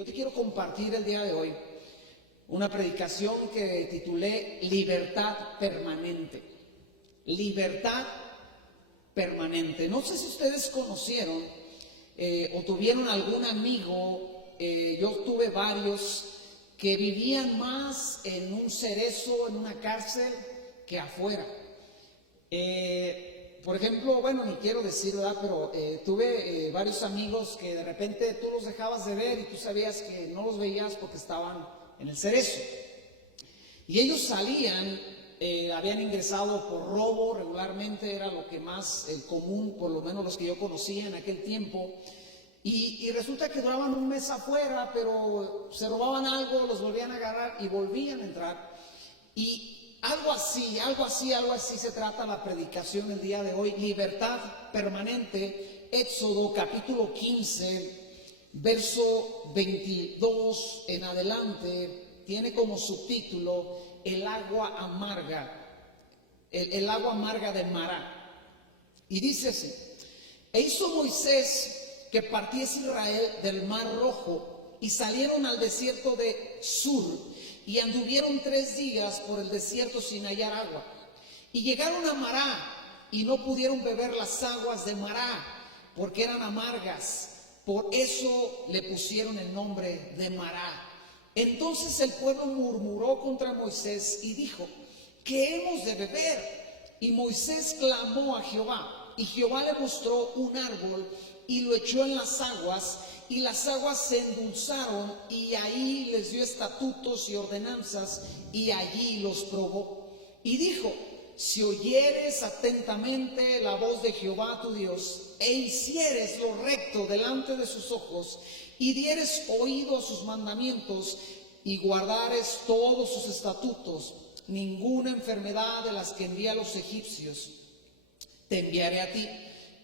Yo te quiero compartir el día de hoy una predicación que titulé Libertad Permanente. Libertad permanente. No sé si ustedes conocieron o tuvieron algún amigo, yo tuve varios que vivían más en un cerezo, en una cárcel, que afuera. Por ejemplo, bueno, ni quiero decir, ¿verdad? Pero tuve varios amigos que de repente tú los dejabas de ver y tú sabías que no los veías porque estaban en el cerezo. Y ellos salían, habían ingresado por robo, regularmente era lo que más común, por lo menos los que yo conocía en aquel tiempo. Y resulta que duraban un mes afuera, pero se robaban algo, los volvían a agarrar y volvían a entrar. Y algo así se trata la predicación el día de hoy. Libertad permanente. Éxodo capítulo 15, verso 22 en adelante, tiene como subtítulo el agua amarga, el agua amarga de Mará. Y dice así: e hizo Moisés que partiese Israel del mar Rojo, y salieron al desierto de Sur, y anduvieron 3 días por el desierto sin hallar agua. Y llegaron a Mará, y no pudieron beber las aguas de Mará, porque eran amargas. Por eso le pusieron el nombre de Mará. Entonces el pueblo murmuró contra Moisés y dijo: ¿qué hemos de beber? Y Moisés clamó a Jehová, y Jehová le mostró un árbol, y lo echó en las aguas, y las aguas se endulzaron, y ahí les dio estatutos y ordenanzas, y allí los probó. Y dijo: si oyeres atentamente la voz de Jehová tu Dios, e hicieres lo recto delante de sus ojos, y dieres oído a sus mandamientos, y guardares todos sus estatutos, ninguna enfermedad de las que envía a los egipcios te enviaré a ti,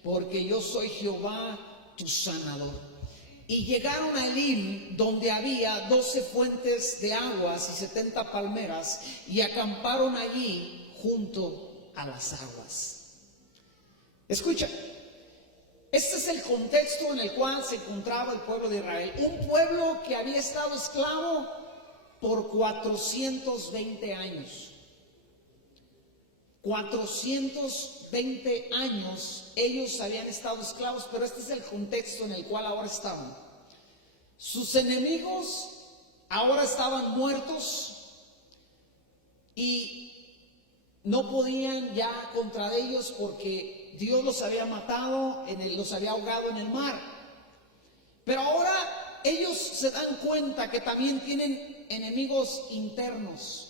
porque yo soy Jehová tu sanador. Y llegaron a Elim, donde había 12 fuentes de aguas y 70 palmeras, y acamparon allí junto a las aguas. Escucha, este es el contexto en el cual se encontraba el pueblo de Israel, un pueblo que había estado esclavo por 420 años. 420 años ellos habían estado esclavos, pero este es el contexto en el cual ahora estaban. Sus enemigos ahora estaban muertos y no podían ya contra ellos porque Dios los había matado, los había ahogado en el mar. Pero ahora ellos se dan cuenta que también tienen enemigos internos.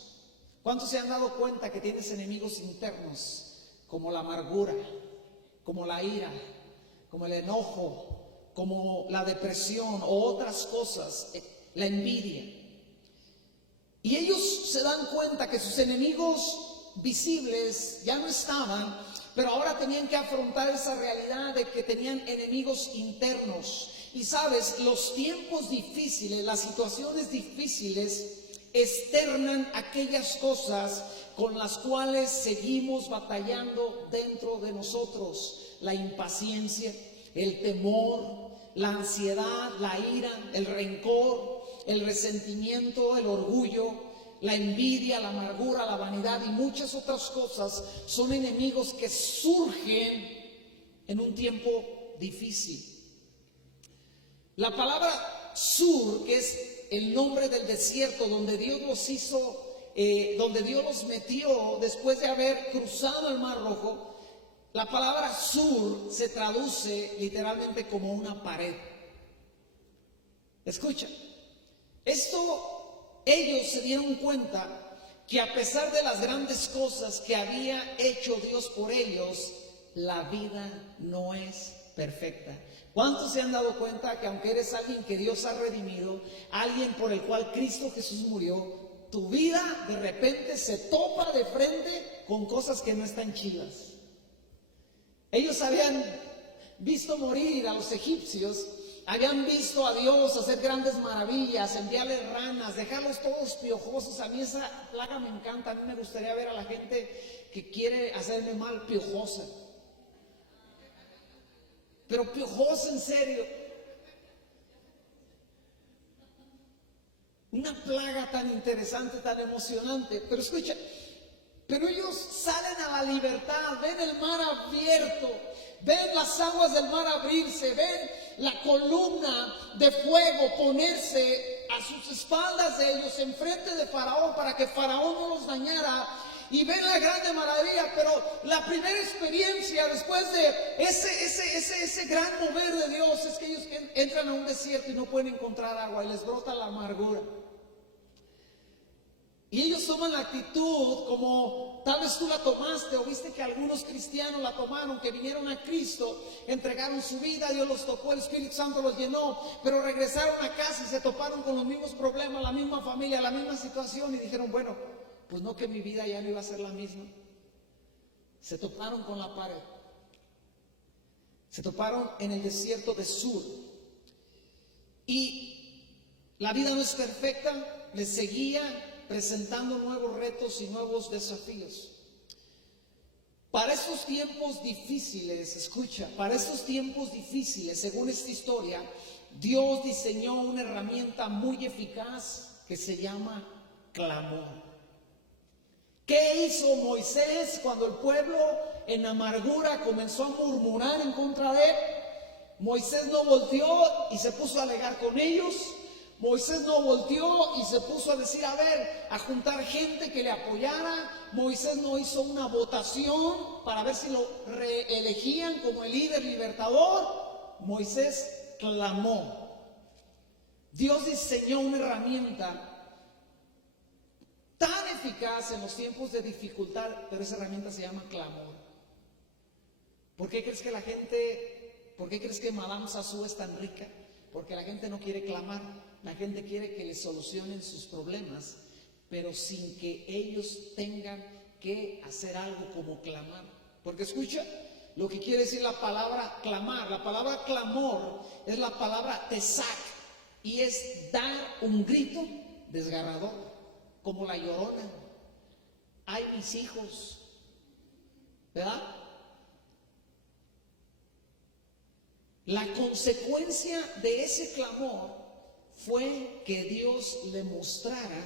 ¿Cuántos se han dado cuenta que tienes enemigos internos? Como la amargura, como la ira, como el enojo, como la depresión o otras cosas, la envidia. Y ellos se dan cuenta que sus enemigos visibles ya no estaban, pero ahora tenían que afrontar esa realidad de que tenían enemigos internos. Y sabes, los tiempos difíciles, las situaciones difíciles, externan aquellas cosas con las cuales seguimos batallando dentro de nosotros: la impaciencia, el temor, la ansiedad, la ira, el rencor, el resentimiento, el orgullo, la envidia, la amargura, la vanidad y muchas otras cosas son enemigos que surgen en un tiempo difícil. La palabra Sur, que es el nombre del desierto donde Dios los hizo, donde Dios los metió después de haber cruzado el Mar Rojo, la palabra Sur se traduce literalmente como una pared. Escucha, ellos se dieron cuenta que a pesar de las grandes cosas que había hecho Dios por ellos, la vida no es perfecta. ¿Cuántos se han dado cuenta que aunque eres alguien que Dios ha redimido, alguien por el cual Cristo Jesús murió, tu vida de repente se topa de frente con cosas que no están chidas? Ellos habían visto morir a los egipcios, habían visto a Dios hacer grandes maravillas, enviarles ranas, dejarlos todos piojosos. A mí esa plaga me encanta. A mí me gustaría ver a la gente que quiere hacerme mal piojosa. Pero piojosa en serio. una plaga tan interesante, tan emocionante. Pero escucha, pero ellos salen a la libertad, ven el mar abierto, ven las aguas del mar abrirse, ven la columna de fuego ponerse a sus espaldas de ellos, enfrente de Faraón, para que Faraón no los dañara. Y ven la grande maravilla, pero la primera experiencia después de ese gran mover de Dios es que ellos entran a un desierto y no pueden encontrar agua y les brota la amargura. Y ellos toman la actitud como tal vez tú la tomaste, o viste que algunos cristianos la tomaron, que vinieron a Cristo, entregaron su vida, Dios los tocó, el Espíritu Santo los llenó, pero regresaron a casa y se toparon con los mismos problemas, la misma familia, la misma situación, y dijeron, bueno, pues no, que mi vida ya no iba a ser la misma. Se toparon con la pared. Se toparon en el desierto de Sur. Y la vida no es perfecta, les seguía presentando nuevos retos y nuevos desafíos. Para estos tiempos difíciles, escucha, para estos tiempos difíciles, según esta historia, Dios diseñó una herramienta muy eficaz que se llama clamor. ¿Qué hizo Moisés cuando el pueblo en amargura comenzó a murmurar en contra de él? Moisés no volteó y se puso a alegar con ellos. Moisés no volteó y se puso a decir, a juntar gente que le apoyara. Moisés no hizo una votación para ver si lo reelegían como el líder libertador. Moisés clamó. Dios diseñó una herramienta tan eficaz en los tiempos de dificultad, pero esa herramienta se llama clamor. ¿Por qué crees que Madame Sassou es tan rica? Porque la gente no quiere clamar, la gente quiere que le solucionen sus problemas, pero sin que ellos tengan que hacer algo como clamar. Porque escucha lo que quiere decir la palabra clamar. La palabra clamor es la palabra tesac y es dar un grito desgarrador. Como la Llorona, ay mis hijos, ¿verdad? La consecuencia de ese clamor fue que Dios le mostrara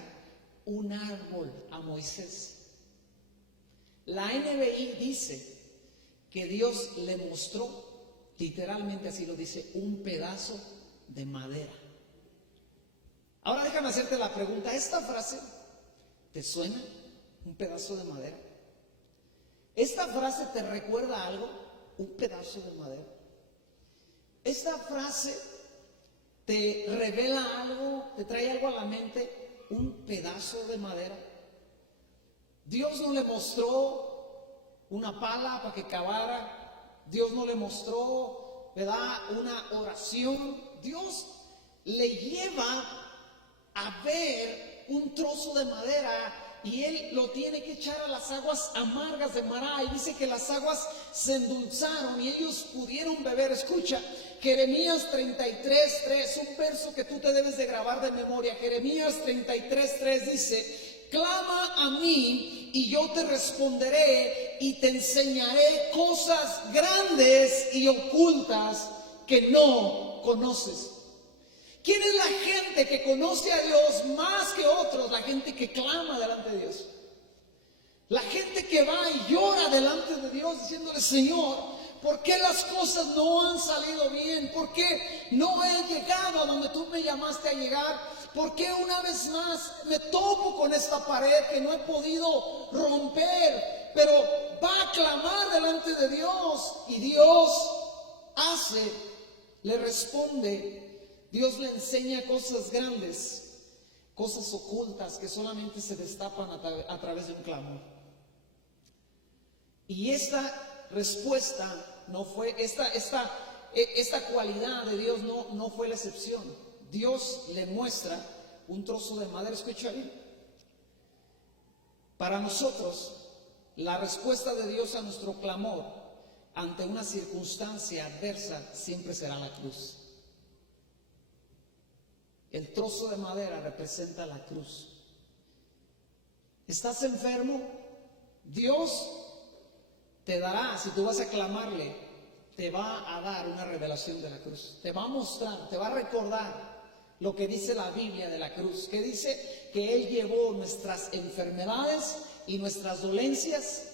un árbol a Moisés. La NBI dice que Dios le mostró, literalmente así lo dice, un pedazo de madera. Ahora déjame hacerte la pregunta, ¿esta frase te suena? ¿Un pedazo de madera? ¿Esta frase te recuerda algo? Un pedazo de madera. ¿Esta frase te revela algo, te trae algo a la mente? Un pedazo de madera. Dios no le mostró una pala para que cavara. Dios no le mostró, ¿verdad?, una oración. Dios le lleva a ver un trozo de madera y él lo tiene que echar a las aguas amargas de Mará, y dice que las aguas se endulzaron y ellos pudieron beber. Escucha, Jeremías 33:3, un verso que tú te debes de grabar de memoria. Jeremías 33:3 dice, clama a mí y yo te responderé y te enseñaré cosas grandes y ocultas que no conoces. ¿Quién es la gente que conoce a Dios más que otros? La gente que clama delante de Dios. La gente que va y llora delante de Dios diciéndole, Señor, ¿por qué las cosas no han salido bien? ¿Por qué no he llegado a donde tú me llamaste a llegar? ¿Por qué una vez más me topo con esta pared que no he podido romper? Pero va a clamar delante de Dios y Dios le responde. Dios le enseña cosas grandes, cosas ocultas que solamente se destapan a través de un clamor. Y esta respuesta no fue, esta cualidad de Dios no fue la excepción. Dios le muestra un trozo de madera. Escucha bien. Para nosotros, la respuesta de Dios a nuestro clamor ante una circunstancia adversa siempre será la cruz. El trozo de madera representa la cruz. ¿Estás enfermo? Dios te dará, si tú vas a clamarle, te va a dar una revelación de la cruz. Te va a mostrar, te va a recordar lo que dice la Biblia de la cruz, que dice que Él llevó nuestras enfermedades y nuestras dolencias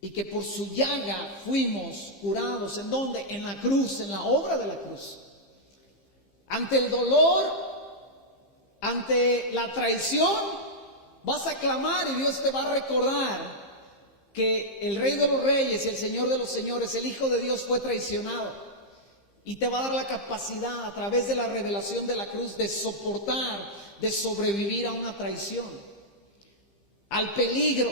y que por su llaga fuimos curados. ¿En dónde? En la cruz, en la obra de la cruz. Ante el dolor, ante la traición, vas a clamar y Dios te va a recordar que el Rey de los Reyes y el Señor de los Señores, el Hijo de Dios, fue traicionado. Y te va a dar la capacidad a través de la revelación de la cruz de soportar, de sobrevivir a una traición, al peligro.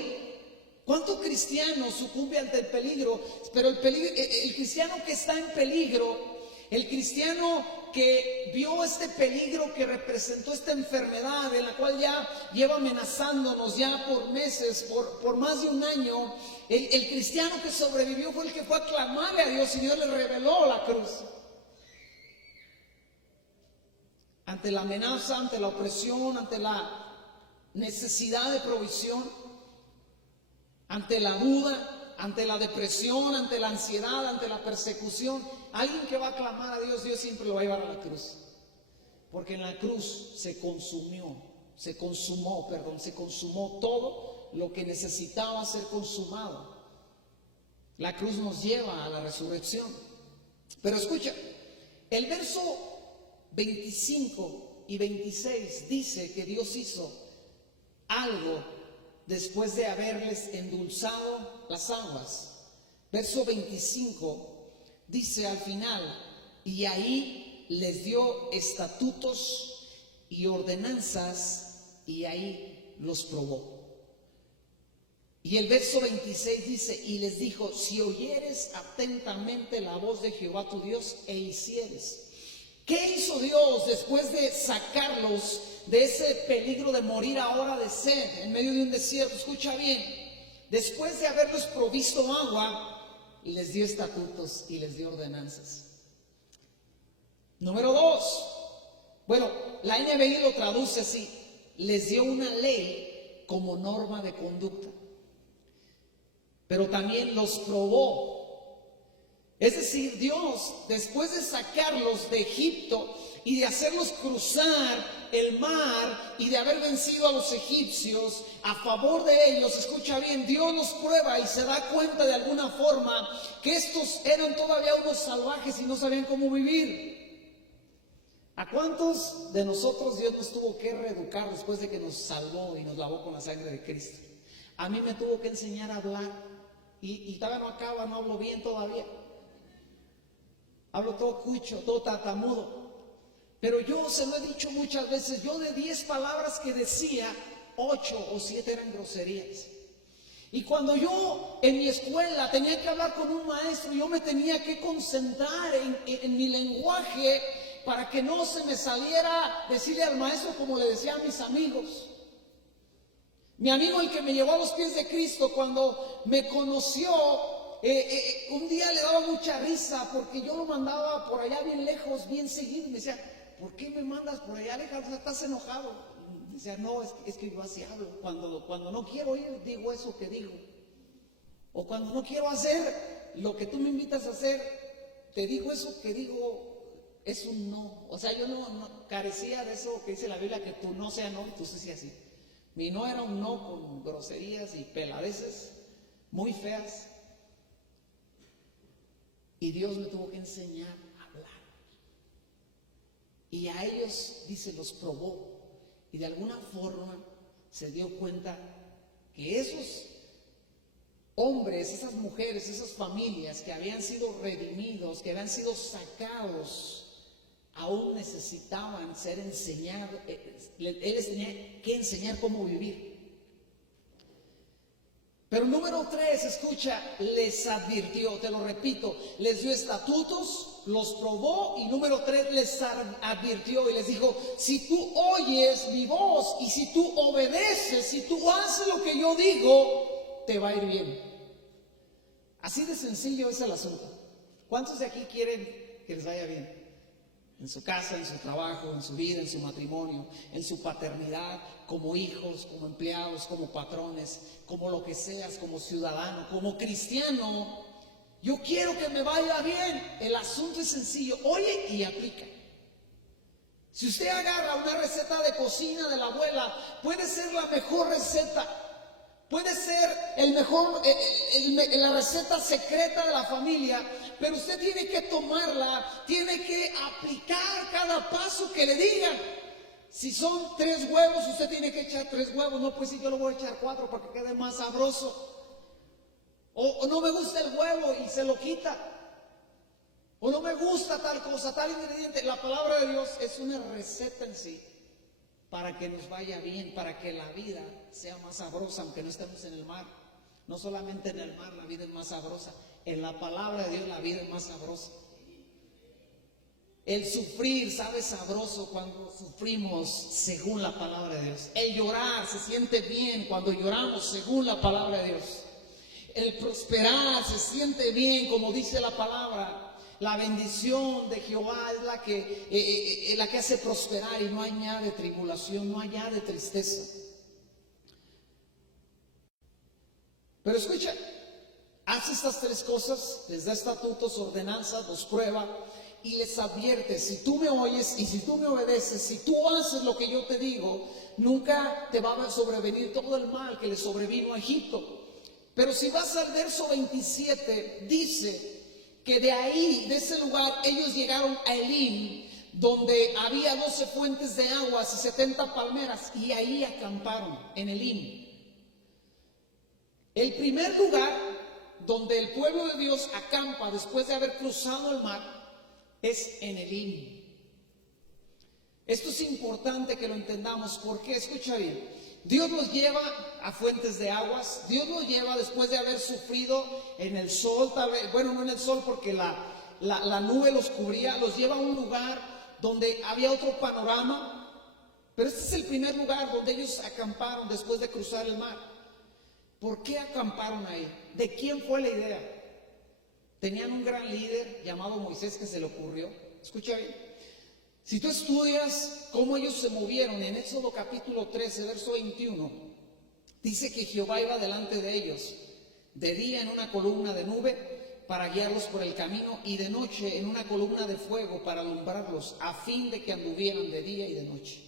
¿Cuánto cristiano sucumbe ante el peligro? Pero el cristiano que está en peligro, el cristiano que vio este peligro que representó esta enfermedad en la cual ya lleva amenazándonos ya por meses, por más de un año, el cristiano que sobrevivió fue el que fue a clamarle a Dios y Dios le reveló la cruz. Ante la amenaza, ante la opresión, ante la necesidad de provisión, ante la duda, ante la depresión, ante la ansiedad, ante la persecución, alguien que va a clamar a Dios, Dios siempre lo va a llevar a la cruz. Porque en la cruz se consumó todo lo que necesitaba ser consumado. La cruz nos lleva a la resurrección. Pero escucha, el verso 25 y 26 dice que Dios hizo algo después de haberles endulzado las aguas. Verso 25 dice al final, y ahí les dio estatutos y ordenanzas y ahí los probó. Y el verso 26 dice, y les dijo, si oyeres atentamente la voz de Jehová tu Dios e hicieres. ¿Qué hizo Dios después de sacarlos de ese peligro de morir ahora de sed en medio de un desierto? Escucha bien, después de haberles provisto agua, les dio estatutos y les dio ordenanzas. Número 2, bueno, la NBI lo traduce así, les dio una ley como norma de conducta, pero también los probó. Es decir, Dios, después de sacarlos de Egipto y de hacerlos cruzar el mar y de haber vencido a los egipcios a favor de ellos, escucha bien, Dios los prueba y se da cuenta de alguna forma que estos eran todavía unos salvajes y no sabían cómo vivir. ¿A cuántos de nosotros Dios nos tuvo que reeducar después de que nos salvó y nos lavó con la sangre de Cristo? A mí me tuvo que enseñar a hablar y todavía no acaba, no hablo bien todavía. Hablo todo cucho, todo tartamudo. Pero yo se lo he dicho muchas veces, yo de 10 palabras que decía, 8 o 7 eran groserías. Y cuando yo en mi escuela tenía que hablar con un maestro, yo me tenía que concentrar en mi lenguaje para que no se me saliera decirle al maestro como le decía a mis amigos. Mi amigo, el que me llevó a los pies de Cristo, cuando me conoció, un día le daba mucha risa porque yo lo mandaba por allá bien lejos, bien seguido, y me decía, ¿por qué me mandas por allá lejos? ¿Estás enojado? Y decía, no, es que yo así hablo. Cuando no quiero ir, digo eso que digo. O cuando no quiero hacer lo que tú me invitas a hacer, te digo eso que digo, es un no. O sea, yo no carecía de eso que dice la Biblia, que tu no sea no, entonces sí así. Mi no era un no con groserías y peladeces muy feas. Y Dios me tuvo que enseñar a hablar. Y a ellos, dice, los probó. Y de alguna forma se dio cuenta que esos hombres, esas mujeres, esas familias que habían sido redimidos, que habían sido sacados, aún necesitaban ser enseñados. Él les tenía que enseñar cómo vivir. Pero número 3, escucha, les advirtió, te lo repito, les dio estatutos, los probó, y número 3, les advirtió y les dijo, si tú oyes mi voz y si tú obedeces, si tú haces lo que yo digo, te va a ir bien. Así de sencillo es el asunto. ¿Cuántos de aquí quieren que les vaya bien? En su casa, en su trabajo, en su vida, en su matrimonio, en su paternidad, como hijos, como empleados, como patrones, como lo que seas, como ciudadano, como cristiano. Yo quiero que me vaya bien. El asunto es sencillo. Oye y aplica. Si usted agarra una receta de cocina de la abuela, puede ser la mejor receta, puede ser la receta secreta de la familia, pero usted tiene que tomarla, tiene que aplicar cada paso que le digan. Si son 3 huevos, usted tiene que echar 3 huevos. No, pues si yo lo voy a echar 4 para que quede más sabroso. O no me gusta el huevo y se lo quita. O no me gusta tal cosa, tal ingrediente. La palabra de Dios es una receta en sí para que nos vaya bien, para que la vida sea más sabrosa, aunque no estemos en el mar. No solamente en el mar la vida es más sabrosa, en la palabra de Dios la vida es más sabrosa. El sufrir sabe sabroso cuando sufrimos según la palabra de Dios. El llorar se siente bien cuando lloramos según la palabra de Dios. El prosperar se siente bien, como dice la palabra. La bendición de Jehová es la que hace prosperar, y no hay nada de tribulación, no hay nada de tristeza. Pero escucha, hace estas 3 cosas, les da estatutos, ordenanzas, los prueba y les advierte: si tú me oyes y si tú me obedeces, si tú haces lo que yo te digo, nunca te va a sobrevenir todo el mal que le sobrevino a Egipto. Pero si vas al verso 27, dice que de ahí, de ese lugar, ellos llegaron a Elim, donde había 12 fuentes de aguas y 70 palmeras, y ahí acamparon, en Elim. El primer lugar donde el pueblo de Dios acampa después de haber cruzado el mar es en Elim. Esto es importante que lo entendamos, porque escucha bien. Dios los lleva a fuentes de aguas. Dios los lleva después de haber sufrido en el sol, bueno, no en el sol porque la nube los cubría. Los lleva a un lugar donde había otro panorama, pero este es el primer lugar donde ellos acamparon después de cruzar el mar. ¿Por qué acamparon ahí? ¿De quién fue la idea? Tenían un gran líder llamado Moisés que se le ocurrió. Escucha bien. Si tú estudias cómo ellos se movieron en Éxodo capítulo 13, verso 21, dice que Jehová iba delante de ellos, de día en una columna de nube para guiarlos por el camino, y de noche en una columna de fuego para alumbrarlos, a fin de que anduvieran de día y de noche.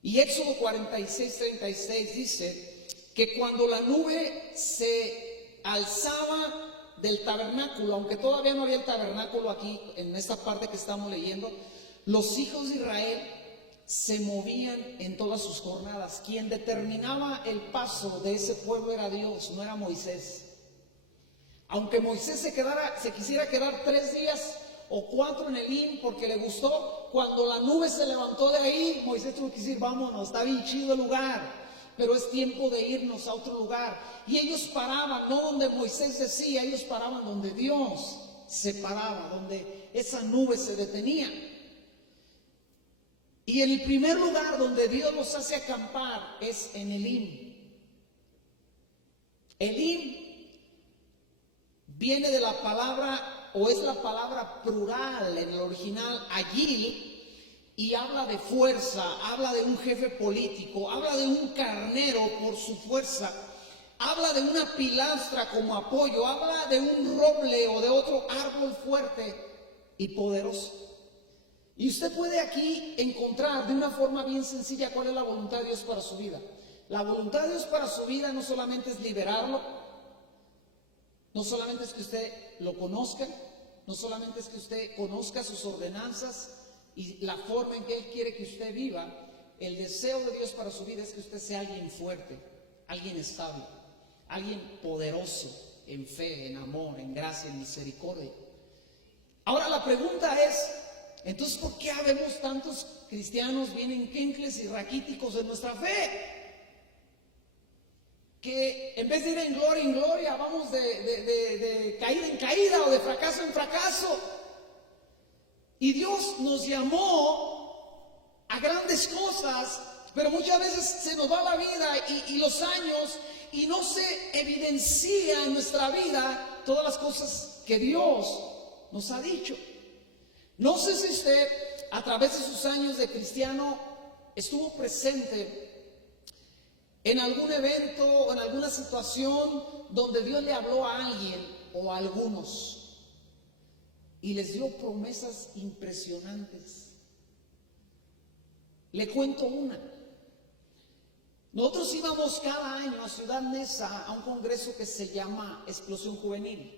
Y Éxodo 46, 36 dice que cuando la nube se alzaba del tabernáculo, aunque todavía no había el tabernáculo aquí, en esta parte que estamos leyendo, los hijos de Israel se movían en todas sus jornadas. Quien determinaba el paso de ese pueblo era Dios, no era Moisés. Aunque Moisés se quisiera quedar 3 días o 4 en Elim porque le gustó, cuando la nube se levantó de ahí, Moisés tuvo que decir: vámonos, está bien chido el lugar, pero es tiempo de irnos a otro lugar. Y ellos paraban, no donde Moisés decía, ellos paraban donde Dios se paraba, donde esa nube se detenía. Y el primer lugar donde Dios los hace acampar es en Elim. Elim viene de la palabra, o es la palabra plural en el original, Agil, y habla de fuerza, habla de un jefe político, habla de un carnero por su fuerza, habla de una pilastra como apoyo, habla de un roble o de otro árbol fuerte y poderoso. Y usted puede aquí encontrar de una forma bien sencilla cuál es la voluntad de Dios para su vida. La voluntad de Dios para su vida no solamente es liberarlo, no solamente es que usted lo conozca, no solamente es que usted conozca sus ordenanzas y la forma en que Él quiere que usted viva. El deseo de Dios para su vida es que usted sea alguien fuerte, alguien estable, alguien poderoso en fe, en amor, en gracia, en misericordia. Ahora la pregunta es: entonces, ¿por qué habemos tantos cristianos bien enquencles y raquíticos en nuestra fe? Que en vez de ir en gloria, vamos de caída en caída o de fracaso en fracaso. Y Dios nos llamó a grandes cosas, pero muchas veces se nos va la vida y los años, y no se evidencia en nuestra vida todas las cosas que Dios nos ha dicho. No sé si usted, a través de sus años de cristiano, estuvo presente en algún evento o en alguna situación donde Dios le habló a alguien o a algunos y les dio promesas impresionantes. Le cuento una. Nosotros íbamos cada año a Ciudad Neza a un congreso que se llama Explosión Juvenil.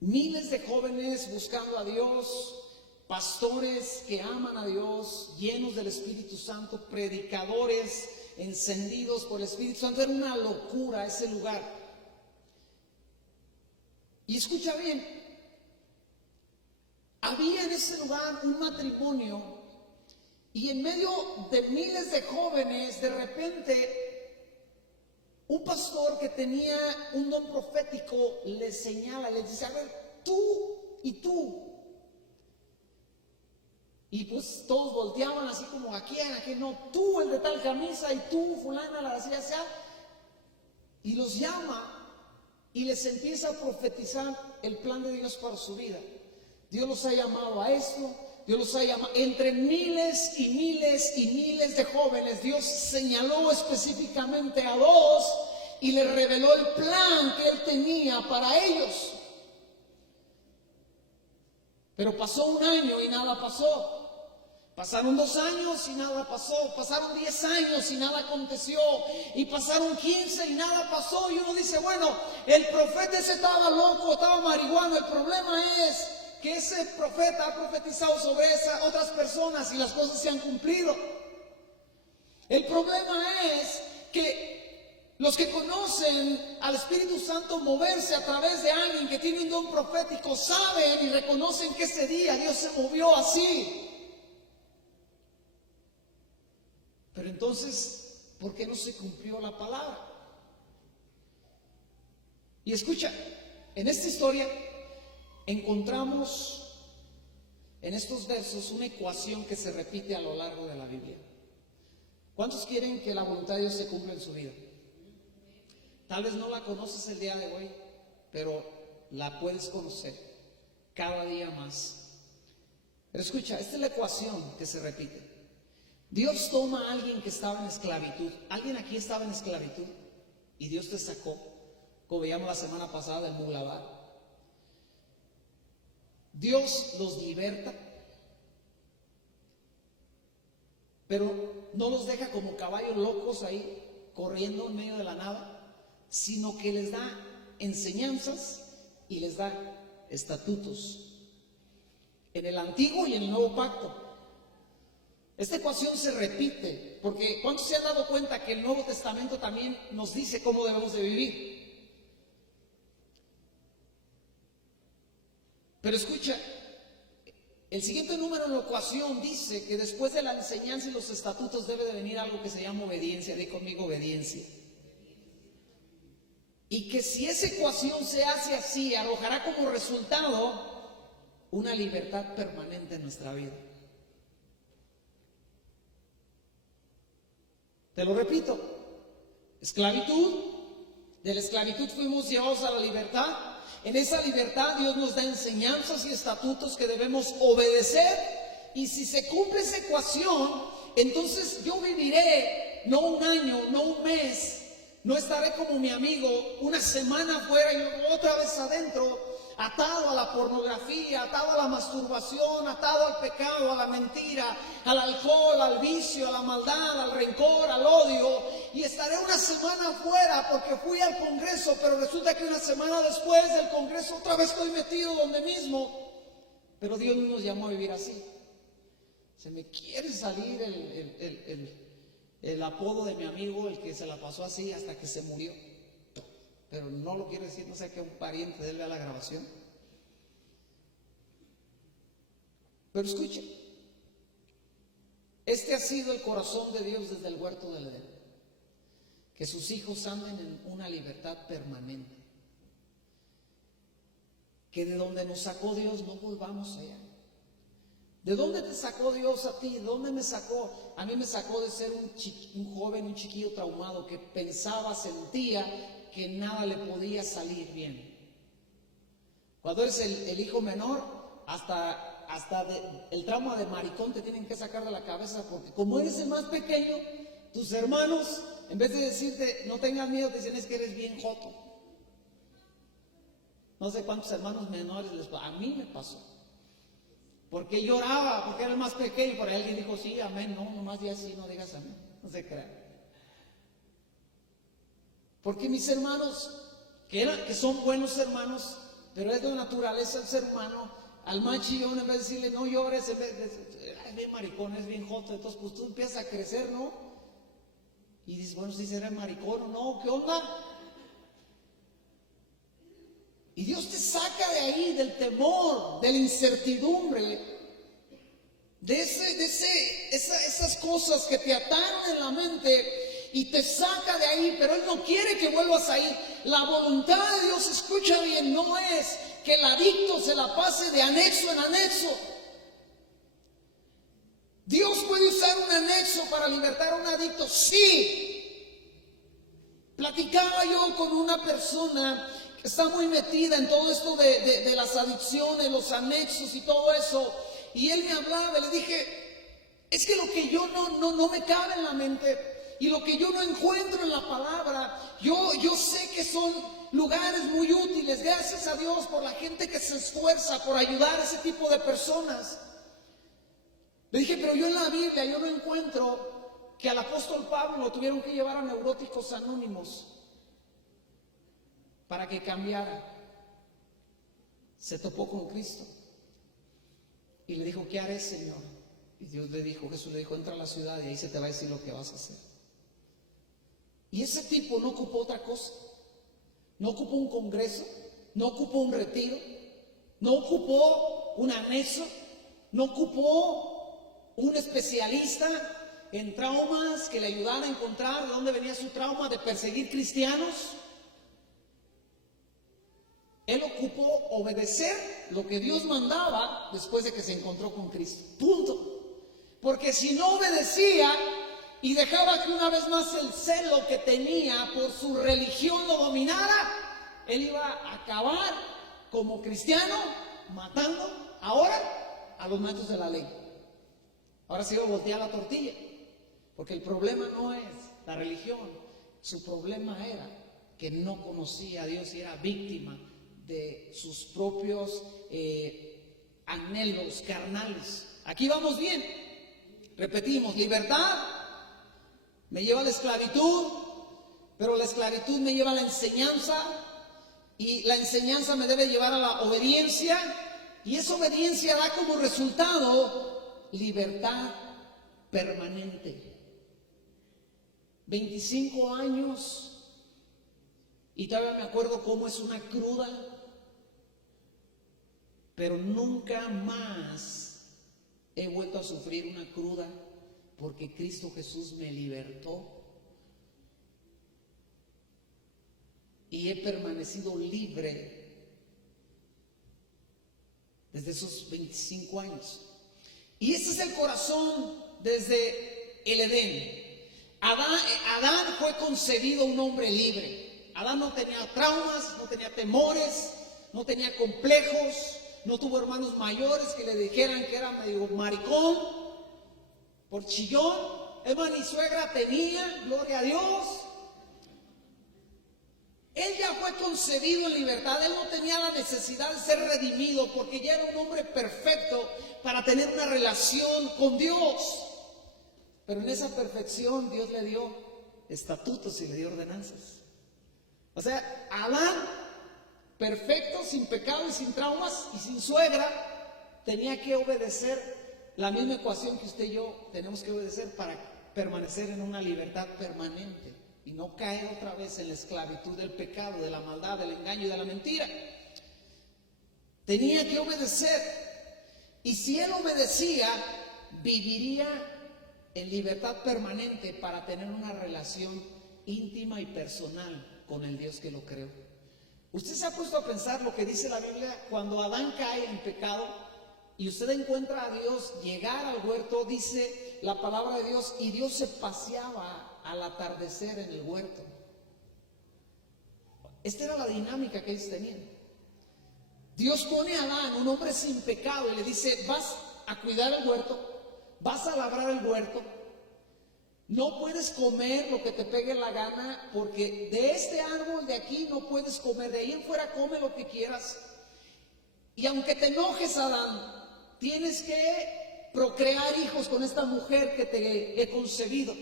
Miles de jóvenes buscando a Dios, pastores que aman a Dios, llenos del Espíritu Santo, predicadores encendidos por el Espíritu Santo. Era una locura ese lugar. Y escucha bien, había en ese lugar un matrimonio y en medio de miles de jóvenes, de repente, un pastor que tenía un don profético les señala, les dice: a ver, tú y tú. Y pues todos volteaban así como: ¿a quién? ¿A quién no? Tú, el de tal camisa, y tú, fulana, la hacía, sea. Y los llama y les empieza a profetizar el plan de Dios para su vida. Dios los ha llamado a esto. Dios los ha llamado, entre miles y miles y miles de jóvenes, Dios señaló específicamente a dos y les reveló el plan que Él tenía para ellos. Pero pasó un año y nada pasó. Pasaron 2 años y nada pasó. Pasaron 10 años y nada aconteció. Y pasaron 15 y nada pasó. Y uno dice: bueno, el profeta ese estaba loco, estaba marihuano. El problema es que ese profeta ha profetizado sobre esas otras personas y las cosas se han cumplido. El problema es que los que conocen al Espíritu Santo moverse a través de alguien que tiene un don profético saben y reconocen que ese día Dios se movió así. Pero entonces, ¿por qué no se cumplió la palabra? Y escucha, en esta historia encontramos en estos versos una ecuación que se repite a lo largo de la Biblia. ¿Cuántos quieren que la voluntad de Dios se cumpla en su vida? Tal vez no la conoces el día de hoy, pero la puedes conocer cada día más. Pero escucha, esta es la ecuación que se repite. Dios toma a alguien que estaba en esclavitud. Alguien aquí estaba en esclavitud y Dios te sacó, como veíamos la semana pasada del Muglabar. Dios los liberta, pero no los deja como caballos locos ahí corriendo en medio de la nada, sino que les da enseñanzas y les da estatutos en el Antiguo y en el Nuevo Pacto. Esta ecuación se repite, porque ¿cuántos se han dado cuenta que el Nuevo Testamento también nos dice cómo debemos de vivir? Pero escucha, el siguiente número en la ecuación dice que después de la enseñanza y los estatutos debe de venir algo que se llama obediencia. Di conmigo: obediencia. Y que si esa ecuación se hace así, arrojará como resultado una libertad permanente en nuestra vida. Te lo repito: esclavitud, de la esclavitud fuimos llevados a la libertad. En esa libertad Dios nos da enseñanzas y estatutos que debemos obedecer. Y si se cumple esa ecuación, entonces yo viviré no un año, no un mes, no estaré como mi amigo una semana afuera y luego otra vez adentro, atado a la pornografía, atado a la masturbación, atado al pecado, a la mentira, al alcohol, al vicio, a la maldad, al rencor, al odio. Y estaré una semana afuera porque fui al congreso, pero resulta que una semana después del congreso otra vez estoy metido donde mismo. Pero Dios no nos llamó a vivir así. Se me quiere salir el apodo de mi amigo, el que se la pasó así hasta que se murió. Pero no lo quiero decir, no sé, que un pariente de él vea la grabación. Pero escuchen, este ha sido el corazón de Dios desde el huerto del Edén: que sus hijos anden en una libertad permanente, que de donde nos sacó Dios no volvamos allá. ¿De dónde te sacó Dios a ti? ¿De dónde me sacó? A mí me sacó de ser un joven, un chiquillo traumado que pensaba, sentía que nada le podía salir bien. Cuando eres el hijo menor, hasta el trauma de maricón te tienen que sacar de la cabeza, porque como eres el más pequeño, tus hermanos, en vez de decirte no tengas miedo, te dicen: es que eres bien joto. No sé cuántos hermanos menores a mí me pasó. Porque lloraba, porque era el más pequeño. Por ahí alguien dijo, sí, amén. No, nomás ya sí, no digas amén. No se crea. Porque mis hermanos, que son buenos hermanos, pero es de naturaleza el ser humano, al más chillón, en vez de decirle, no llores, es bien maricón, es bien joto. Entonces, pues tú empiezas a crecer, ¿no? Y dices, bueno, si será maricón o no, ¿qué onda? Y Dios te saca de ahí, del temor, de la incertidumbre, de esas cosas que te ataron en la mente y te saca de ahí, pero Él no quiere que vuelvas ahí. La voluntad de Dios, escucha bien, no es que el adicto se la pase de anexo en anexo. Dios puede usar un anexo para libertar a un adicto, sí. Platicaba yo con una persona que está muy metida en todo esto de las adicciones, los anexos y todo eso, y él me hablaba, le dije, es que lo que yo no me cabe en la mente y lo que yo no encuentro en la palabra, yo sé que son lugares muy útiles, gracias a Dios por la gente que se esfuerza por ayudar a ese tipo de personas. Le dije, pero yo en la Biblia yo no encuentro que al apóstol Pablo lo tuvieron que llevar a Neuróticos Anónimos para que cambiara. Se topó con Cristo y le dijo, ¿qué haré, Señor? Y Dios le dijo, Jesús le dijo, entra a la ciudad y ahí se te va a decir lo que vas a hacer. Y ese tipo no ocupó otra cosa, no ocupó un congreso, no ocupó un retiro, no ocupó un anexo, no ocupó un especialista en traumas que le ayudara a encontrar de dónde venía su trauma de perseguir cristianos. Él ocupó obedecer lo que Dios mandaba después de que se encontró con Cristo. Punto. Porque si no obedecía y dejaba que una vez más el celo que tenía por su religión lo dominara, él iba a acabar como cristiano matando ahora a los maestros de la ley. Ahora se iba a voltear la tortilla, porque el problema no es la religión, su problema era que no conocía a Dios y era víctima de sus propios anhelos carnales. Aquí vamos bien, repetimos, libertad me lleva a la esclavitud, pero la esclavitud me lleva a la enseñanza y la enseñanza me debe llevar a la obediencia y esa obediencia da como resultado libertad permanente. 25 años y todavía me acuerdo cómo es una cruda, pero nunca más he vuelto a sufrir una cruda porque Cristo Jesús me libertó y he permanecido libre desde esos 25 años. Y ese es el corazón desde el Edén. Adán fue concebido un hombre libre. Adán no tenía traumas, no tenía temores, no tenía complejos, no tuvo hermanos mayores que le dijeran que era medio maricón, por chillón. Ni suegra tenía, gloria a Dios. Él ya fue concebido en libertad, él no tenía la necesidad de ser redimido porque ya era un hombre perfecto para tener una relación con Dios. Pero en esa perfección Dios le dio estatutos y le dio ordenanzas. O sea, Adán, perfecto, sin pecado y sin traumas y sin suegra, tenía que obedecer la misma ecuación que usted y yo tenemos que obedecer para permanecer en una libertad permanente y no caer otra vez en la esclavitud del pecado, de la maldad, del engaño y de la mentira. Tenía que obedecer. Y si él obedecía, viviría en libertad permanente para tener una relación íntima y personal con el Dios que lo creó. ¿Usted se ha puesto a pensar lo que dice la Biblia? Cuando Adán cae en pecado y usted encuentra a Dios llegar al huerto, dice la palabra de Dios, y Dios se paseaba al atardecer en el huerto. Esta era la dinámica que ellos tenían. Dios pone a Adán, un hombre sin pecado, y le dice, vas a cuidar el huerto, vas a labrar el huerto, no puedes comer lo que te pegue la gana, porque de este árbol de aquí no puedes comer, de ahí en fuera come lo que quieras. Y aunque te enojes, Adán, tienes que procrear hijos con esta mujer que te he concebido,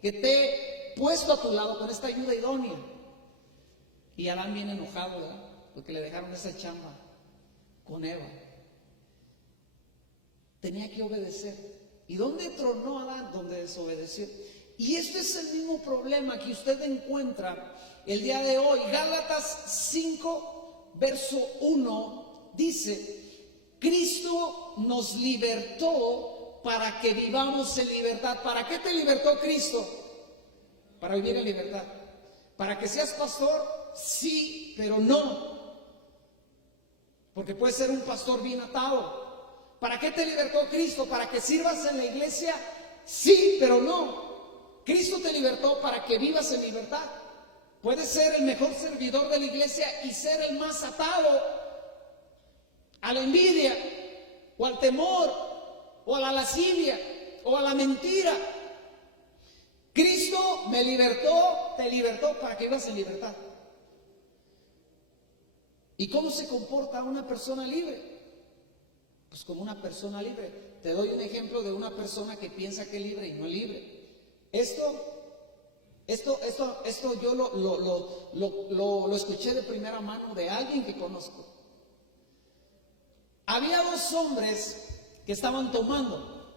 que te he puesto a tu lado con esta ayuda idónea. Y Adán viene enojado, ¿verdad? Porque le dejaron esa chamba con Eva. Tenía que obedecer. ¿Y dónde tronó Adán? Donde desobedeció. Y este es el mismo problema que usted encuentra el día de hoy. Gálatas 5, verso 1 dice: Cristo nos libertó para que vivamos en libertad. ¿Para qué te libertó Cristo? Para vivir en libertad. ¿Para que seas pastor? Sí, pero no. Porque puedes ser un pastor bien atado. ¿Para qué te libertó Cristo? ¿Para que sirvas en la iglesia? Sí, pero no. Cristo te libertó para que vivas en libertad. Puedes ser el mejor servidor de la iglesia y ser el más atado a la envidia, o al temor, o a la lascivia, o a la mentira. Cristo me libertó, te libertó para que vivas en libertad. ¿Y cómo se comporta una persona libre? Pues como una persona libre. Te doy un ejemplo de una persona que piensa que es libre y no es libre. Esto yo lo escuché de primera mano de alguien que conozco. Había dos hombres que estaban tomando.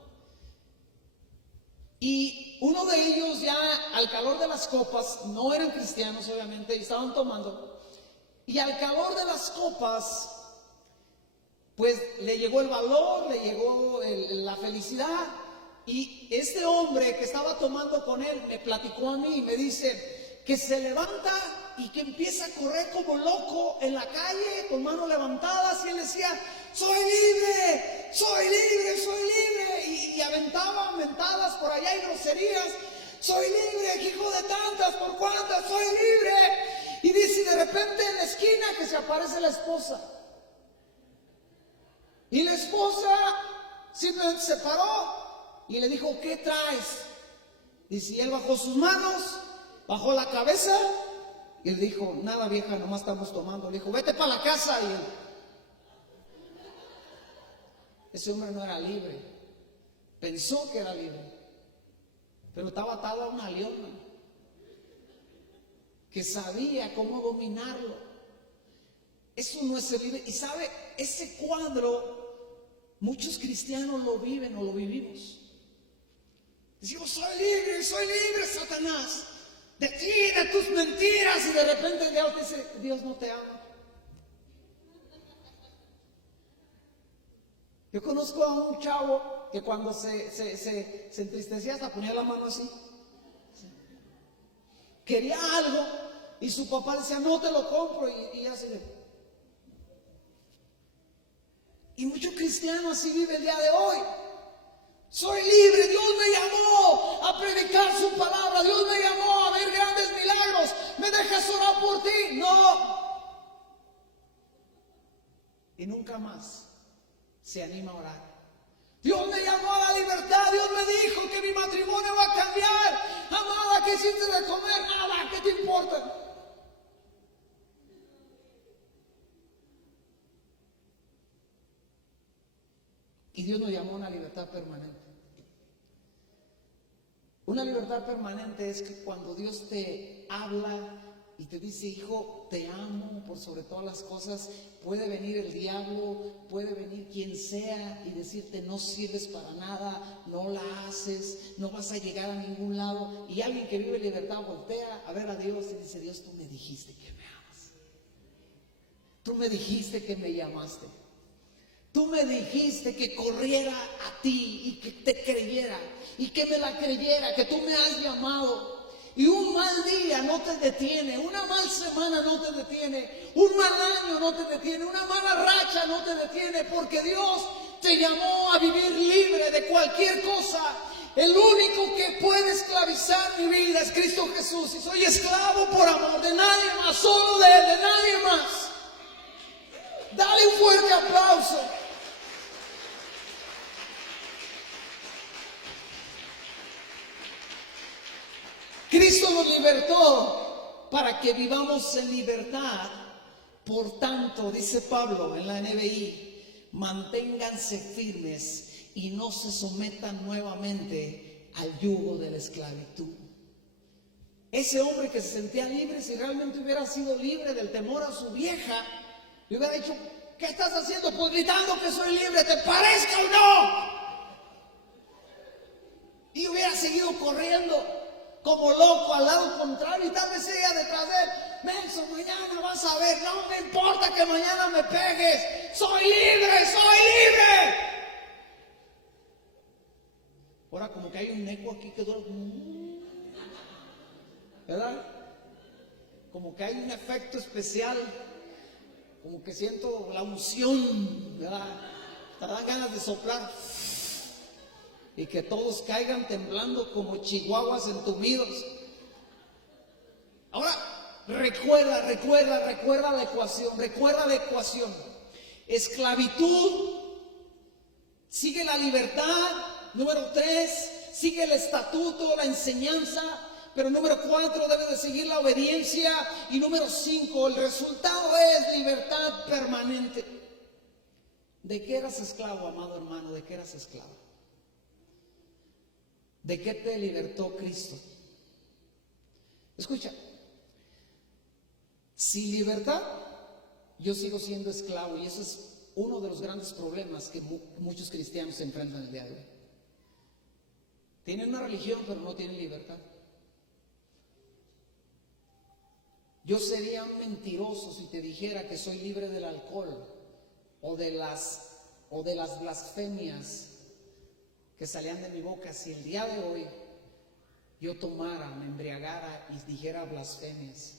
Y uno de ellos, ya al calor de las copas, no eran cristianos obviamente, y estaban tomando. Y al calor de las copas, pues le llegó el valor, le llegó la felicidad. Y este hombre que estaba tomando con él me platicó a mí y me dice que se levanta y que empieza a correr como loco en la calle con manos levantadas, y él decía: soy libre, soy libre, soy libre, y aventaba mentadas por allá y groserías: soy libre, hijo de tantas, por cuantas, soy libre. Y dice, de repente en la esquina que se aparece la esposa, y la esposa simplemente se paró y le dijo: ¿qué traes? Dice, y él bajó sus manos, bajó la cabeza y le dijo: nada, vieja, nomás estamos tomando. Le dijo: vete para la casa. Y ese hombre no era libre. Pensó que era libre, pero estaba atado a una leona que sabía cómo dominarlo. Eso no es ser libre. Y sabe, ese cuadro muchos cristianos lo viven o lo vivimos. Decimos: soy libre, Satanás, de ti, de tus mentiras. Y de repente Dios dice: Dios no te ama. Yo conozco a un chavo que cuando se entristecía hasta ponía la mano así. Quería algo y su papá decía: no te lo compro, y así de. Y muchos cristianos así viven el día de hoy. Soy libre, Dios me llamó a predicar su palabra, Dios me llamó a ver grandes milagros, ¿me dejas orar por ti? No. Y nunca más se anima a orar. Dios me llamó a la libertad, Dios me dijo que mi matrimonio va a cambiar. Amada, ¿qué hiciste de comer? Nada, ¿qué te importa? Y Dios nos llamó a una libertad permanente. Una libertad permanente es que cuando Dios te habla y te dice: hijo, te amo por sobre todas las cosas, puede venir el diablo, puede venir quien sea y decirte: no sirves para nada, no la haces, no vas a llegar a ningún lado. Y alguien que vive en libertad voltea a ver a Dios y dice: Dios, tú me dijiste que me amas, tú me dijiste que me llamaste, tú me dijiste que corriera a ti y que te creyera y que me la creyera, que tú me has llamado. Y un mal día no te detiene, una mala semana no te detiene, un mal año no te detiene, una mala racha no te detiene, porque Dios te llamó a vivir libre de cualquier cosa. El único que puede esclavizar mi vida es Cristo Jesús, y soy esclavo por amor de nadie más, solo de Él, de nadie más. Dale un fuerte aplauso. Cristo nos libertó para que vivamos en libertad. Por tanto, dice Pablo en la NBI, manténganse firmes y no se sometan nuevamente al yugo de la esclavitud. Ese hombre que se sentía libre, si realmente hubiera sido libre del temor a su vieja, le hubiera dicho: ¿qué estás haciendo? Pues gritando que soy libre, ¿te parezca o no? Y hubiera seguido corriendo como loco al lado contrario, y tal vez ella detrás de él: menso, mañana vas a ver, no me importa que mañana me pegues, soy libre, soy libre. Ahora como que hay un eco aquí que duele, ¿verdad? Como que hay un efecto especial, como que siento la unción, ¿verdad? Te dan ganas de soplar y que todos caigan temblando como chihuahuas entumidos. Ahora, recuerda la ecuación. Esclavitud, sigue la libertad. Número 3, sigue el estatuto, la enseñanza. Pero número 4, debe de seguir la obediencia. Y número 5, el resultado es libertad permanente. ¿De qué eras esclavo, amado hermano? ¿De qué eras esclavo? ¿De qué te libertó Cristo? Escucha, sin libertad yo sigo siendo esclavo, y eso es uno de los grandes problemas que muchos cristianos se enfrentan el día de hoy. Tienen una religión pero no tienen libertad. Yo sería un mentiroso si te dijera que soy libre del alcohol o de las blasfemias que salían de mi boca. Si el día de hoy yo tomara, me embriagara y dijera blasfemias,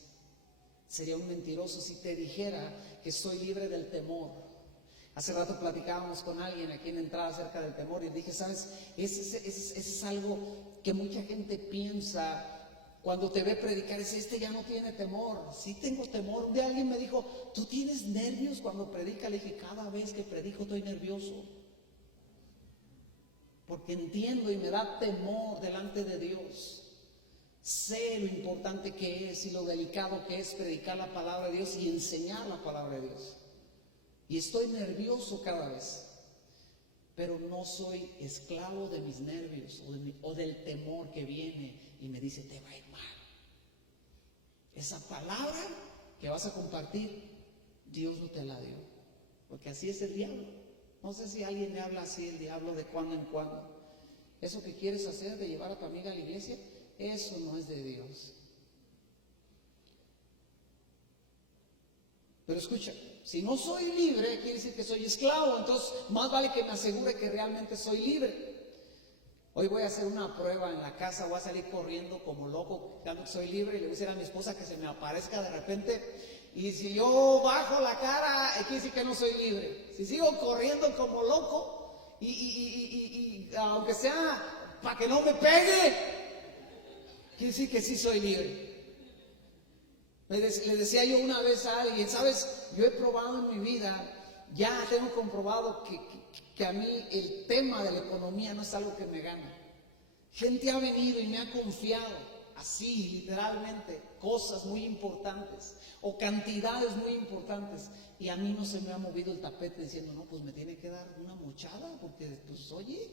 sería un mentiroso si te dijera que soy libre del temor. Hace rato platicábamos con alguien aquí en la entrada acerca del temor y dije: ¿sabes? Ese es algo que mucha gente piensa cuando te ve predicar. Este ya no tiene temor. Sí tengo temor. Un día alguien me dijo: ¿tú tienes nervios cuando predica? Le dije: cada vez que predico estoy nervioso, porque entiendo y me da temor delante de Dios. Sé lo importante que es y lo delicado que es predicar la palabra de Dios y enseñar la palabra de Dios. Y estoy nervioso cada vez, pero no soy esclavo de mis nervios o del temor que viene y me dice: te va a ir mal. Esa palabra que vas a compartir, Dios no te la dio, porque así es el diablo. No sé si alguien le habla así el diablo de cuando en cuando. Eso que quieres hacer de llevar a tu amiga a la iglesia, eso no es de Dios. Pero escucha, si no soy libre, quiere decir que soy esclavo. Entonces más vale que me asegure que realmente soy libre. Hoy voy a hacer una prueba en la casa, voy a salir corriendo como loco, dando que soy libre, y le voy a decir a mi esposa que se me aparezca de repente. Y si yo bajo la cara, quiere decir que no soy libre. Si sigo corriendo como loco, y aunque sea para que no me pegue, quiere decir que sí soy libre. Le decía yo una vez a alguien: ¿sabes? Yo he probado en mi vida, ya tengo comprobado que a mí el tema de la economía no es algo que me gana. Gente ha venido y me ha confiado, así literalmente, cosas muy importantes o cantidades muy importantes, y a mí no se me ha movido el tapete diciendo: no, pues me tiene que dar una mochada, porque pues oye,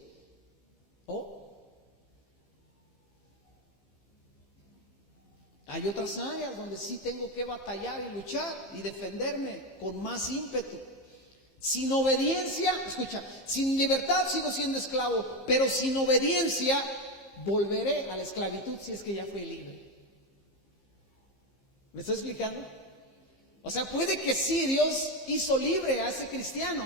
hay otras áreas donde sí tengo que batallar y luchar y defenderme con más ímpetu. Sin obediencia, escucha, sin libertad sigo siendo esclavo, pero sin obediencia volveré a la esclavitud si es que ya fui libre. ¿Me estoy explicando? O sea, puede que sí, Dios hizo libre a ese cristiano,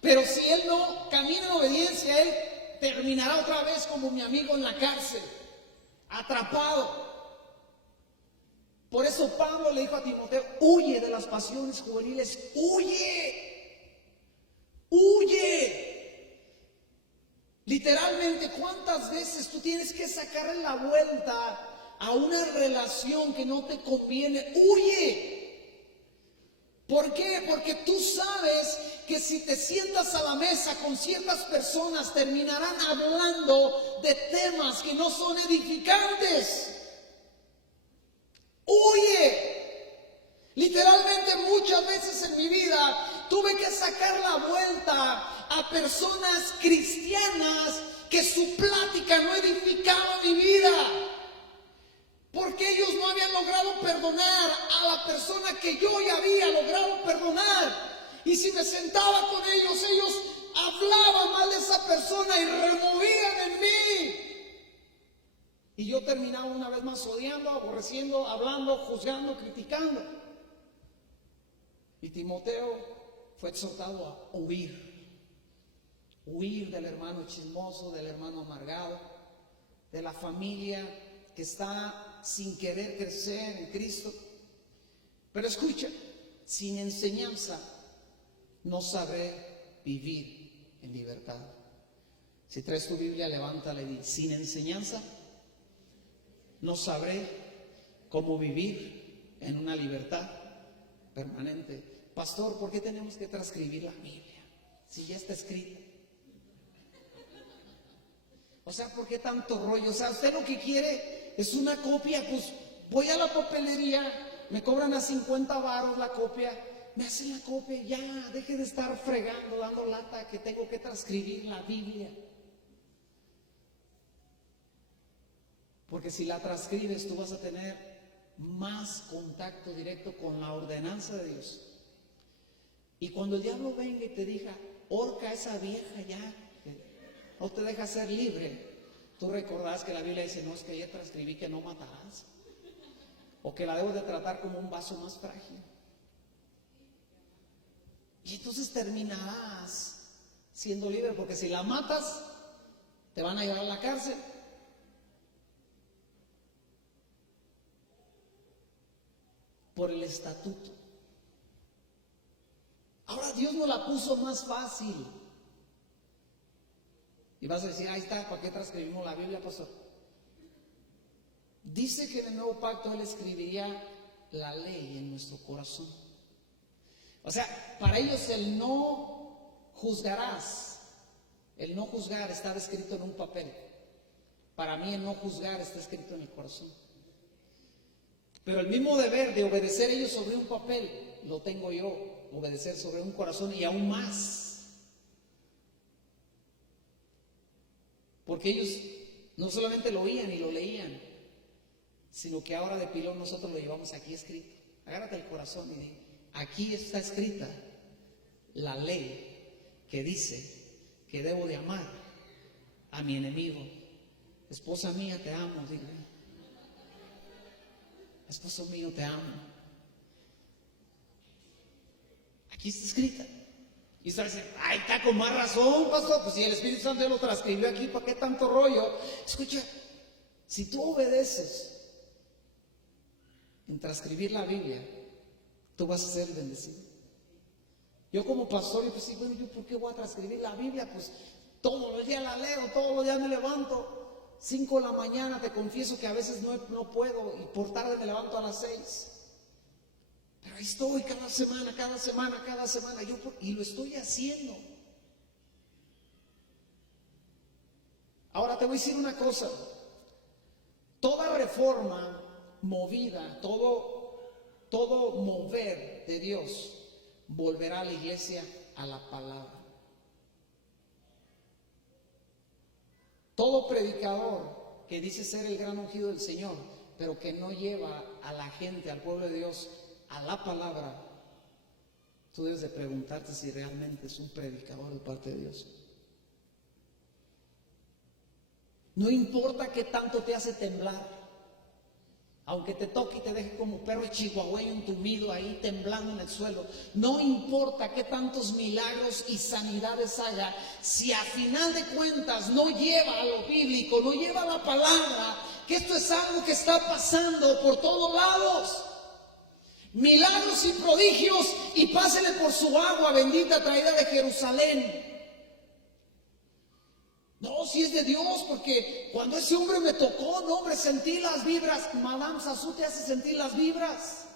pero si él no camina en obediencia, él terminará otra vez como mi amigo en la cárcel, atrapado. Por eso Pablo le dijo a Timoteo: huye de las pasiones juveniles, huye. Literalmente, ¿cuántas veces tú tienes que sacarle la vuelta a una relación que no te conviene? Huye. ¿Por qué? Porque tú sabes que si te sientas a la mesa con ciertas personas, terminarán hablando de temas que no son edificantes. Huye. Literalmente muchas veces en mi vida tuve que sacar la vuelta a personas cristianas que su plática no edificaba mi vida. Porque ellos no habían logrado perdonar a la persona que yo ya había logrado perdonar. Y si me sentaba con ellos, ellos hablaban mal de esa persona y removían en mí. Y yo terminaba una vez más odiando, aborreciendo, hablando, juzgando, criticando. Y Timoteo fue exhortado a huir. Huir del hermano chismoso, del hermano amargado, de la familia que está sin querer crecer en Cristo. Pero escucha, sin enseñanza no sabré vivir en libertad. Si traes tu Biblia, levántala y di: sin enseñanza no sabré cómo vivir en una libertad permanente. Pastor, ¿por qué tenemos que transcribir la Biblia si ya está escrita? O sea, ¿por qué tanto rollo? O sea, usted lo que quiere es una copia. Pues voy a la papelería, me cobran a 50 varos la copia, me hacen la copia, ya, deje de estar fregando, dando lata que tengo que transcribir la Biblia. Porque si la transcribes, tú vas a tener más contacto directo con la ordenanza de Dios. Y cuando el diablo venga y te diga: horca a esa vieja ya, no te deja ser libre, tú recordarás que la Biblia dice: no, es que ayer transcribí que no matarás, o que la debo de tratar como un vaso más frágil. Y entonces terminarás siendo libre, porque si la matas, te van a llevar a la cárcel. Por el estatuto. Ahora Dios nos la puso más fácil. Y vas a decir: ahí está, ¿para qué transcribimos la Biblia, pastor? Dice que en el nuevo pacto Él escribiría la ley en nuestro corazón. O sea, para ellos el no juzgarás, el no juzgar estaba escrito en un papel. Para mí el no juzgar está escrito en el corazón. Pero el mismo deber de obedecer ellos sobre un papel lo tengo yo, obedecer sobre un corazón, y aún más. Porque ellos no solamente lo oían y lo leían, sino que ahora de pilón nosotros lo llevamos aquí escrito. Agárrate el corazón y di: aquí está escrita la ley que dice que debo de amar a mi enemigo. Esposa mía, te amo, dile. Esposo mío, te amo. Aquí está escrita. Y usted dice: ay, está con más razón, pastor. Pues si el Espíritu Santo ya lo transcribió aquí, ¿para qué tanto rollo? Escucha, si tú obedeces en transcribir la Biblia, tú vas a ser bendecido. Yo como pastor, yo pues, bueno, ¿yo por qué voy a transcribir la Biblia? Pues todos los días la leo, todos los días me levanto. 5 de la mañana, te confieso que a veces no puedo, y por tarde me levanto a las 6. Pero ahí estoy cada semana, y lo estoy haciendo. Ahora te voy a decir una cosa: toda reforma movida, todo mover de Dios volverá a la iglesia a la palabra. Todo predicador que dice ser el gran ungido del Señor, pero que no lleva a la gente, al pueblo de Dios, a la palabra, tú debes de preguntarte si realmente es un predicador de parte de Dios. No importa qué tanto te hace temblar, aunque te toque y te deje como perro chihuahueño entumido ahí temblando en el suelo. No importa qué tantos milagros y sanidades haga, si a final de cuentas no lleva a lo bíblico, no lleva a la palabra, que esto es algo que está pasando por todos lados. Milagros y prodigios, y pásele por su agua bendita traída de Jerusalén. No, si es de Dios, porque cuando ese hombre me tocó, no, hombre, sentí las vibras. Madame Sassou te hace sentir las vibras.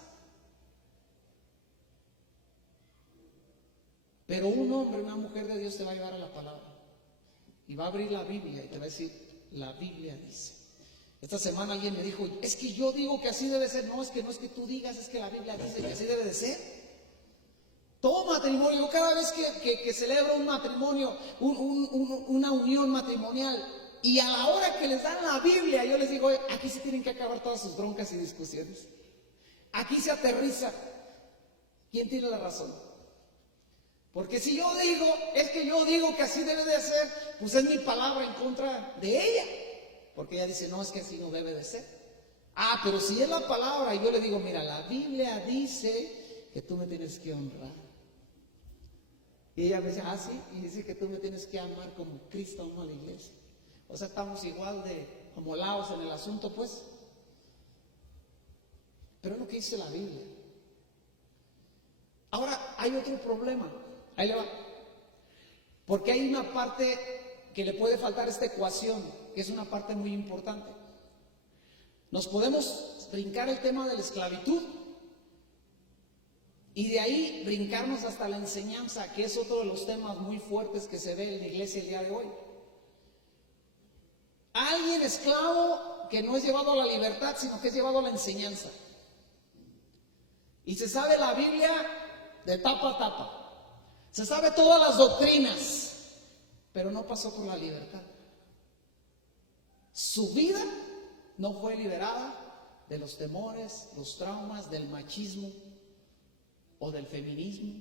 Pero un hombre, una mujer de Dios te va a llevar a la palabra. Y va a abrir la Biblia y te va a decir: la Biblia dice. Esta semana alguien me dijo: es que yo digo que así debe ser. No es que tú digas, es que la Biblia dice que así debe de ser. Todo matrimonio, yo cada vez que celebro un matrimonio, una unión matrimonial, y a la hora que les dan la Biblia, yo les digo, aquí se tienen que acabar todas sus broncas y discusiones. Aquí se aterriza. ¿Quién tiene la razón? Porque si yo digo, es que yo digo que así debe de ser, pues es mi palabra en contra de ella. Porque ella dice, no, es que así no debe de ser. Ah, pero si es la palabra, y yo le digo, mira, la Biblia dice que tú me tienes que honrar. Y ella me dice, ah, sí, y dice que tú me tienes que amar como Cristo amó a la iglesia. O sea, estamos igual de homolados en el asunto, pues. Pero es lo que dice la Biblia. Ahora, hay otro problema. Ahí le va. Porque hay una parte que le puede faltar a esta ecuación, que es una parte muy importante. Nos podemos brincar el tema de la esclavitud y de ahí brincarnos hasta la enseñanza, que es otro de los temas muy fuertes que se ve en la iglesia el día de hoy. Alguien esclavo que no es llevado a la libertad, sino que es llevado a la enseñanza. Y se sabe la Biblia de tapa a tapa. Se sabe todas las doctrinas, pero no pasó por la libertad. Su vida no fue liberada de los temores, los traumas, del machismo o del feminismo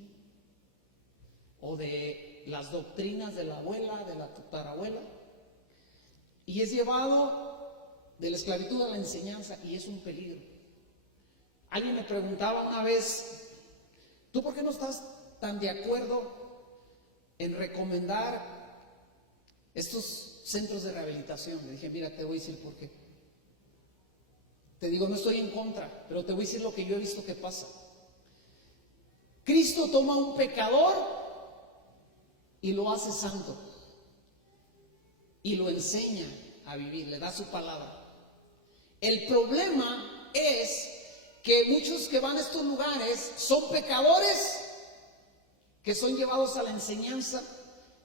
o de las doctrinas de la abuela, de la tatarabuela. Y es llevado de la esclavitud a la enseñanza y es un peligro. Alguien me preguntaba una vez, ¿tú por qué no estás tan de acuerdo en recomendar estos centros de rehabilitación? Le dije, mira, te voy a decir por qué. Te digo, no estoy en contra, pero te voy a decir lo que yo he visto que pasa. Cristo toma a un pecador y lo hace santo. Y lo enseña a vivir, le da su palabra. El problema es que muchos que van a estos lugares son pecadores que son llevados a la enseñanza,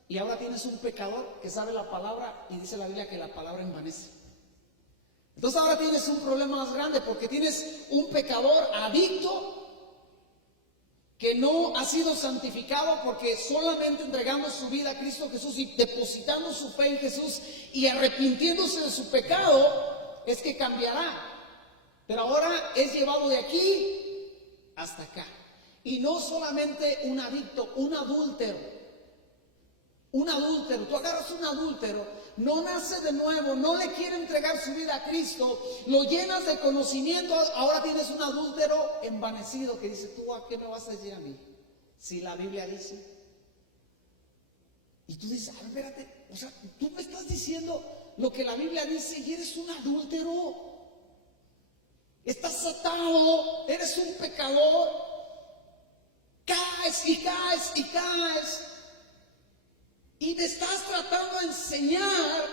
y ahora tienes un pecador que sabe la palabra y dice la Biblia que la palabra envanece. Entonces ahora tienes un problema más grande porque tienes un pecador adicto que no ha sido santificado, porque solamente entregando su vida a Cristo Jesús y depositando su fe en Jesús y arrepintiéndose de su pecado es que cambiará. Pero ahora es llevado de aquí hasta acá. Y no solamente un adicto, un adúltero. Un adúltero, tú agarras un adúltero, no nace de nuevo, no le quiere entregar su vida a Cristo, lo llenas de conocimiento, ahora tienes un adúltero envanecido que dice, ¿tú a qué me vas a decir a mí? Si la Biblia dice. Y tú dices, a ver, espérate, o sea, tú me estás diciendo lo que la Biblia dice y eres un adúltero. Estás atado, eres un pecador, caes y caes y caes. Y te estás tratando de enseñar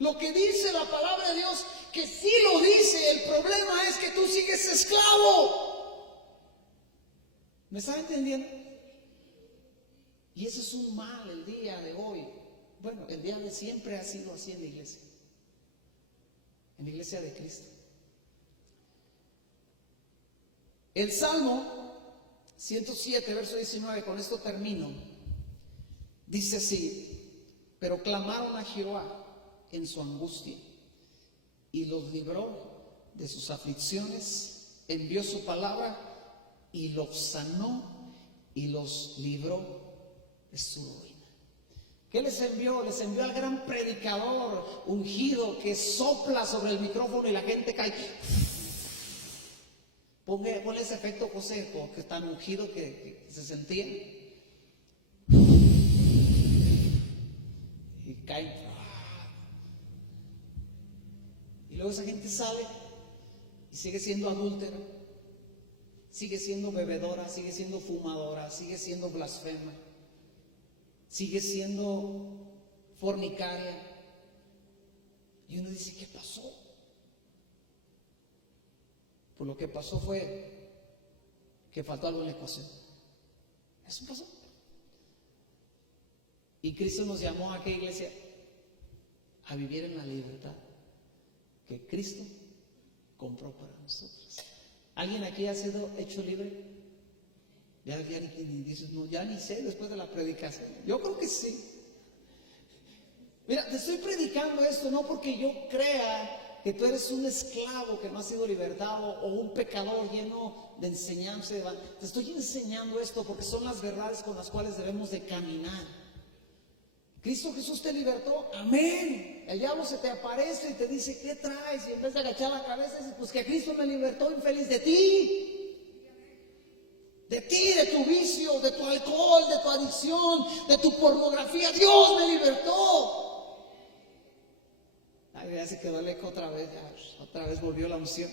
lo que dice la palabra de Dios, que sí lo dice, el problema es que tú sigues esclavo. ¿Me está entendiendo? Y eso es un mal el día de hoy. Bueno, el día de siempre ha sido así en la iglesia de Cristo. El Salmo 107, verso 19, con esto termino. Dice así, pero clamaron a Jehová en su angustia y los libró de sus aflicciones, envió su palabra y los sanó y los libró de su ruina. ¿Qué les envió? Les envió al gran predicador ungido que sopla sobre el micrófono y la gente cae. Ponle ese efecto, José, que tan ungido que se sentía. Y caen. Y luego esa gente sale y sigue siendo adúltera, sigue siendo bebedora, sigue siendo fumadora, sigue siendo blasfema, sigue siendo fornicaria. Y uno dice, ¿qué pasó? Pues lo que pasó fue que faltó algo en la ecuación. Eso pasó. Y Cristo nos llamó a aquella iglesia a vivir en la libertad que Cristo compró para nosotros. ¿Alguien aquí ha sido hecho libre? Ya ni dices, no, ya ni sé después de la predicación. Yo creo que sí. Mira, te estoy predicando esto no porque yo crea que tú eres un esclavo que no ha sido libertado o un pecador lleno de enseñanza. Te estoy enseñando esto porque son las verdades con las cuales debemos de caminar. Cristo Jesús te libertó, amén. El diablo se te aparece y te dice, ¿qué traes? Y en vez de agachar la cabeza, dices, pues que Cristo me libertó, infeliz de ti. De ti, de tu vicio, de tu alcohol, de tu adicción, de tu pornografía. Dios me libertó. Ay, ya se quedó el eco otra vez, ya, otra vez volvió la unción.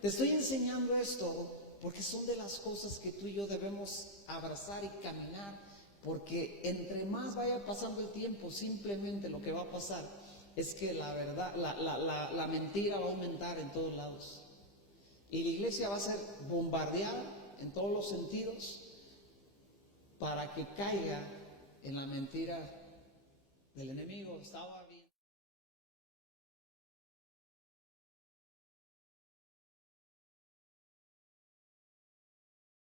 Te estoy enseñando esto porque son de las cosas que tú y yo debemos abrazar y caminar, porque entre más vaya pasando el tiempo, simplemente lo que va a pasar es que la verdad, la mentira va a aumentar en todos lados. Y la iglesia va a ser bombardeada en todos los sentidos para que caiga en la mentira del enemigo. Estaba